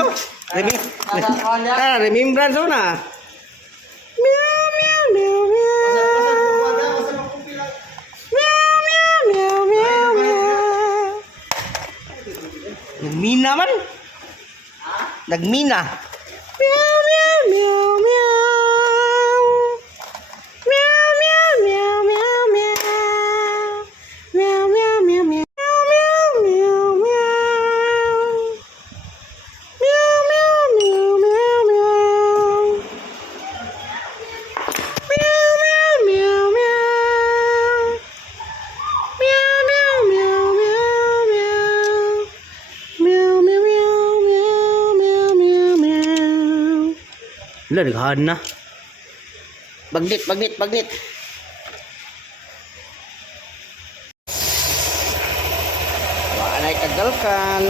oh. Remembrance oh na. Meow, meow, meow, meow. Meow, meow, meow, meow, meow. Nagmina man. Nagmina. Meow, meow, meow, meow. Meow, meow, meow, meow, meow. Meow, meow, meow, meow. Wala, naghahan na. Bagdit. Wala na itagalkan.